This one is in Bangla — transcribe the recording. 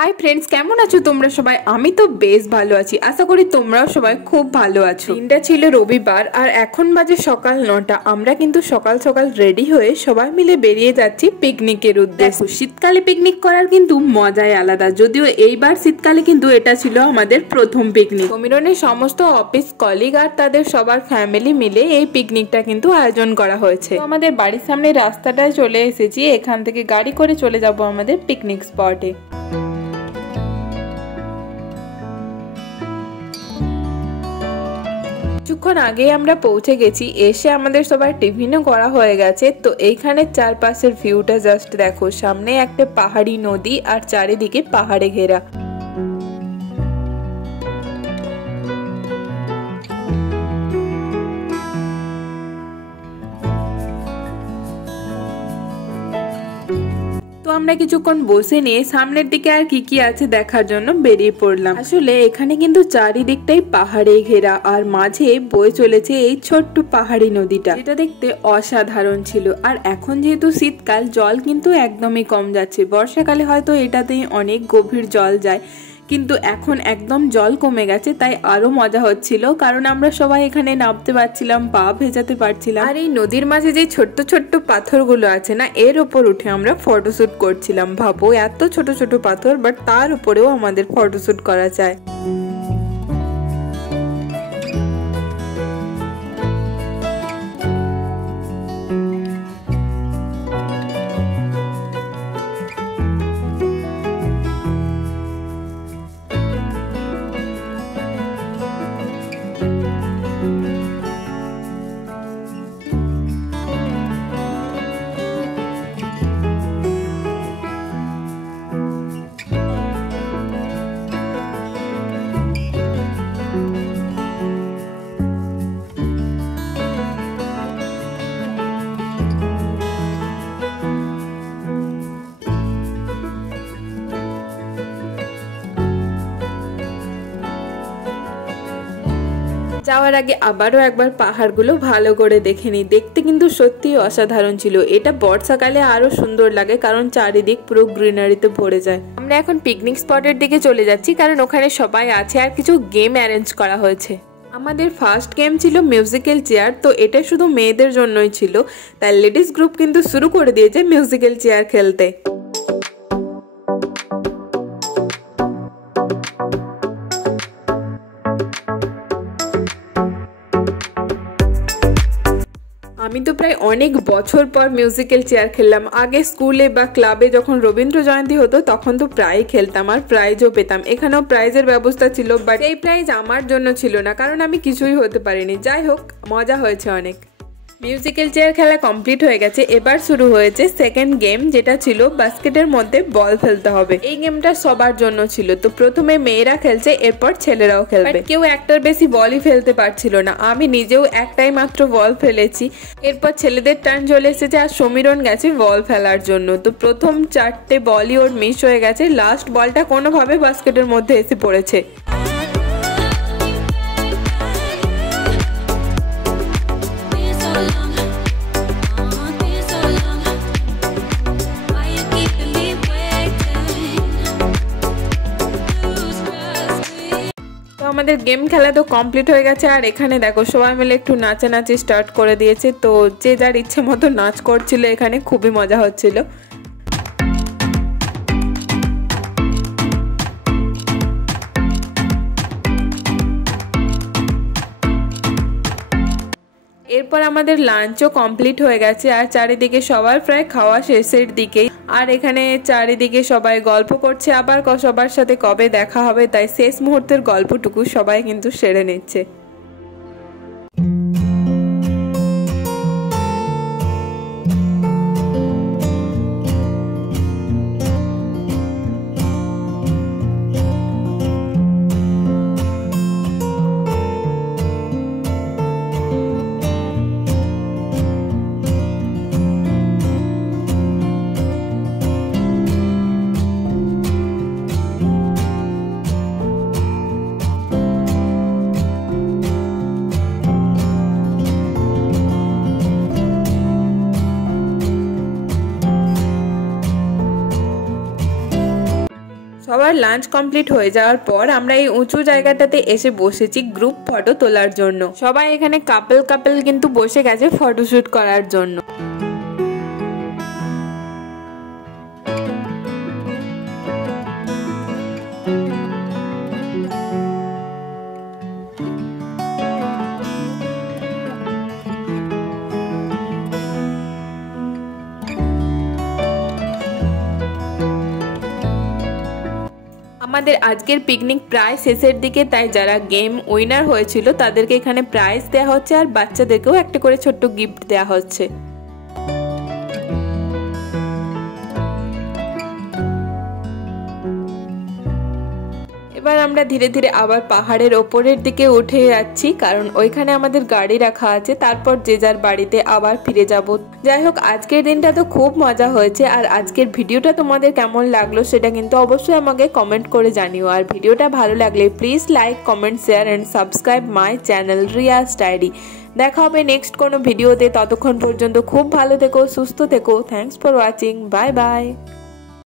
হাই ফ্রেন্ডস, কেমন আছো তোমরা সবাই? আমি তো বেশ ভালো আছি, আশা করি তোমরাও সবাই খুব ভালো আছো। দিনটা ছিল রবিবার আর এখন বাজে সকাল 9টা। আমরা কিন্তু সকাল সকাল রেডি হয়ে সবাই মিলে বেরিয়ে যাচ্ছি পিকনিকের উদ্দেশ্যে। শীতকালে পিকনিক করার কিন্তু মজাই আলাদা, যদিও এইবার শীতকালে কিন্তু এটা ছিল আমাদের প্রথম পিকনিক। সমীরনের সমস্ত অফিস কলিগ আর তাদের সবার ফ্যামিলি মিলে এই পিকনিকটা কিন্তু আয়োজন করা হয়েছে। তো আমাদের বাড়ির সামনে রাস্তাটায় চলে এসেছি, এখান থেকে গাড়ি করে চলে যাব আমাদের পিকনিক স্পটে। কিছুক্ষণ আগে আমরা পৌঁছে গেছি, এসে আমাদের সবার টিফিনও করা হয়ে গেছে। তো এইখানে চারপাশের ভিউটা জাস্ট দেখো, সামনে একটা পাহাড়ি নদী আর চারিদিকে পাহাড়ে ঘেরা। তো আমরা কিছুক্ষণ বসে নিয়ে সামনের দিকে আর কি কি আছে দেখার জন্য বেরিয়ে পড়লাম। আসলে এখানে কিন্তু চারিদিকটাই পাহাড়ে ঘেরা আর মাঝে বয়ে চলেছে এই ছোট্ট পাহাড়ি নদীটা, যেটা দেখতে অসাধারণ ছিল। আর এখন যেহেতু শীতকাল, জল কিন্তু একদমই কম যাচ্ছে। বর্ষাকালে হয়তো এটাতেই অনেক গভীর জল যায়, কিন্তু এখন একদম জল কমে গেছে, তাই আরো মজা হচ্ছিল। কারণ আমরা সবাই এখানে নামতে পারছিলাম, পা ভেজাতে পারছিলাম। আর এই নদীর মাঝে যে ছোট্ট ছোট্ট পাথরগুলো আছে না, এর ওপর উঠে আমরা ফটোশুট করছিলাম। ভাবো, এত ছোট ছোট পাথর, বাট তার উপরেও আমাদের ফটোশুট করা যায়। যাওয়ার আগে আবারও একবার পাহাড়গুলো ভালো করে দেখে নিই। দেখতে কিন্তু সত্যিই অসাধারণ ছিল। এটা বর্ষাকালে আরো সুন্দর লাগে, কারণ চারিদিক পুরো গ্রিনারিতে ভরে যায়। আমরা এখন পিকনিক স্পটের দিকে চলে যাচ্ছি, কারণ ওখানে সবাই আছে আর কিছু গেম অ্যারেঞ্জ করা হয়েছে। আমাদের ফার্স্ট গেম ছিল মিউজিক্যাল চেয়ার। তো এটা শুধু মেয়েদের জন্যই ছিল, তাই লেডিস গ্রুপ কিন্তু শুরু করে দিয়েছে মিউজিক্যাল চেয়ার খেলতে। আমি তো প্রায় অনেক বছর পর মিউজিক্যাল চেয়ার খেললাম। আগে স্কুলে বা ক্লাবে যখন রবীন্দ্র জয়ন্তী হতো তখন তো প্রায় খেলতাম আর প্রাইজও পেতাম। এখানেও প্রাইজের ব্যবস্থা ছিল, বাট এই প্রাইজ আমার জন্য ছিল না, কারণ আমি কিছুই হতে পারিনি। যাই হোক, মজা হয়েছে অনেক। মিউজিক্যাল চেয়ার খেলা কমপ্লিট হয়ে গেছে। এবার শুরু হয়েছে সেকেন্ড গেম, যেটা ছিল বাস্কেটের মধ্যে বল ফেলতে হবে। এই গেমটা সবার জন্য ছিল। তো প্রথমে মেয়েরা খেলছে, এরপর ছেলেরাও খেলবে। কেউ একটার বেশি বলই ফেলতে পারছিল না। আমি নিজেও একটাই মাত্র বল ফেলেছি। এরপর ছেলেদের টার্ন চলে এসেছে আর সমীরন গেছে বল ফেলার জন্য। তো প্রথম 4টে বলই ওর মিস হয়ে গেছে। লাস্ট বলটা কোনোভাবে বাস্কেটের মধ্যে এসে পড়েছে। আমাদের গেম খেলা তো কমপ্লিট হয়ে গেছে। আর এখানে দেখো, সবাই মিলে একটু নাচানাচি স্টার্ট করে দিয়েছে। তো যে যার ইচ্ছে মতো নাচ করছিল, এখানে খুবই মজা হচ্ছিল। এরপর আমাদের লাঞ্চও কমপ্লিট হয়ে গেছে আর চারিদিকে সবার প্রায় খাওয়া শেষের দিকেই। আর এখানে চারিদিকে সবাই গল্প করছে, আবার সবার সাথে কবে দেখা হবে, তাই শেষ মুহূর্তের গল্পটুকু সবাই কিন্তু সেরে নিচ্ছে। তারপর লাঞ্চ কমপ্লিট হয়ে যাওয়ার পর আমরা এই উঁচু জায়গাটাতে এসে বসেছি গ্রুপ ফটো তোলার জন্য। সবাই এখানে কাপল কিন্তু বসে গেছে ফটোশুট করার জন্য। আমাদের আজকের পিকনিক প্রায় শেষের দিকে, তাই যারা গেম উইনার হয়েছিল তাদেরকে এখানে প্রাইজ দেওয়া হচ্ছে আর বাচ্চাদেরকেও একটা করে ছোট্ট গিফট দেওয়া হচ্ছে। এবার আমরা ধীরে ধীরে আবার পাহাড়ের ওপরের দিকে উঠে যাচ্ছি, কারণ ওইখানে আমাদের গাড়ি রাখা আছে, তারপর যে যার বাড়িতে আবার ফিরে যাব। যাই হোক, আজকের দিনটা তো খুব মজা হয়েছে। আর আজকের ভিডিওটা তোমাদের কেমন লাগলো সেটা কিন্তু অবশ্যই আমাকে কমেন্ট করে জানিও। আর ভিডিওটা ভালো লাগলে please like, comment, share and subscribe my channel Riaz diary. দেখা হবে নেক্সট কোনো ভিডিওতে। ততক্ষণ পর্যন্ত খুব ভালো থেকো, সুস্থ থেকো। Thanks for watching. Bye bye.